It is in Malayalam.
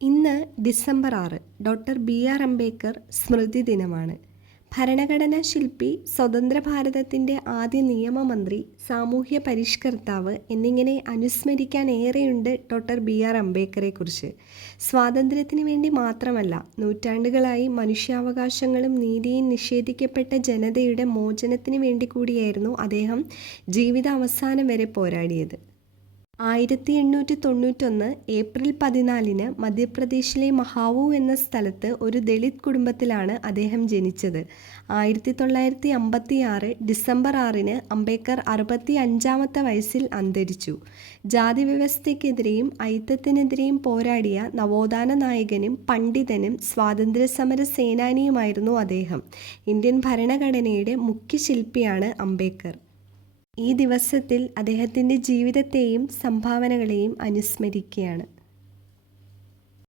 ഇന്ന് ഡിസംബർ 6 ഡോക്ടർ ബി.ആർ. അംബേദ്കർ സ്മൃതി ദിനമാണ്. ഭരണഘടനാ ശില്പി, സ്വതന്ത്ര ഭാരതത്തിൻ്റെ ആദ്യ നിയമമന്ത്രി, സാമൂഹ്യ പരിഷ്കർത്താവ് എന്നിങ്ങനെ അനുസ്മരിക്കാൻ ഏറെയുണ്ട് ഡോക്ടർ ബി.ആർ. അംബേദ്കറെക്കുറിച്ച്. സ്വാതന്ത്ര്യത്തിന് വേണ്ടി മാത്രമല്ല, നൂറ്റാണ്ടുകളായി മനുഷ്യാവകാശങ്ങളും നീതിയും നിഷേധിക്കപ്പെട്ട ജനതയുടെ മോചനത്തിന് വേണ്ടി കൂടിയായിരുന്നു അദ്ദേഹം ജീവിതാവസാനം വരെ പോരാടിയത്. 1891 ഏപ്രിൽ 14 മധ്യപ്രദേശിലെ മഹാവു എന്ന സ്ഥലത്ത് ഒരു ദളിത് കുടുംബത്തിലാണ് അദ്ദേഹം ജനിച്ചത്. 1956 ഡിസംബർ 6 അംബേദ്കർ 65-ാമത്തെ വയസ്സിൽ അന്തരിച്ചു. ജാതിവ്യവസ്ഥയ്ക്കെതിരെയും അയിത്തത്തിനെതിരെയും പോരാടിയ നവോത്ഥാന നായകനും പണ്ഡിതനും സ്വാതന്ത്ര്യസമര സേനാനിയുമായിരുന്നു അദ്ദേഹം. ഇന്ത്യൻ ഭരണഘടനയുടെ മുഖ്യ ശില്പിയാണ് അംബേദ്കർ. ഈ ദിവസത്തിൽ അദ്ദേഹത്തിൻ്റെ ജീവിതത്തെയും സംഭാവനകളെയും അനുസ്മരിക്കുകയാണ്.